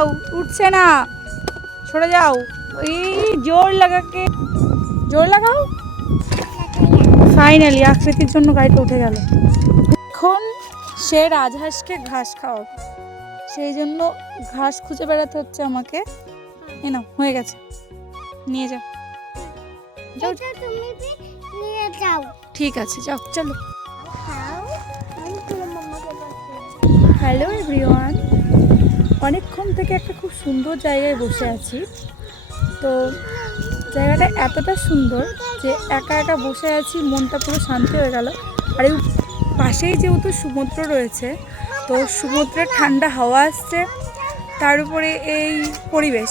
যাও, উঠছে না, সরে যাও। এই জোর লাগাও। ফাইনালি আকৃতির জন্য গাড়িটা উঠে গেল। এখন সে রাজহাঁসকে ঘাস খাওয়াবে, সেই জন্য ঘাস খুঁজে বেড়াতে হচ্ছে আমাকে। না হয়ে গেছে, নিয়ে যাও। ঠিক আছে, যাও, চলো। হ্যালো এভরিওয়ান, অনেকক্ষণ থেকে একটা খুব সুন্দর জায়গায় বসে আছি। তো জায়গাটা এতটা সুন্দর যে একা একা বসে আছি, মনটা পুরো শান্তি হয়ে গেল। আর এই পাশেই যেহেতু সমুদ্র রয়েছে, তো সমুদ্রের ঠান্ডা হাওয়া আসছে, তার উপরে এই পরিবেশ,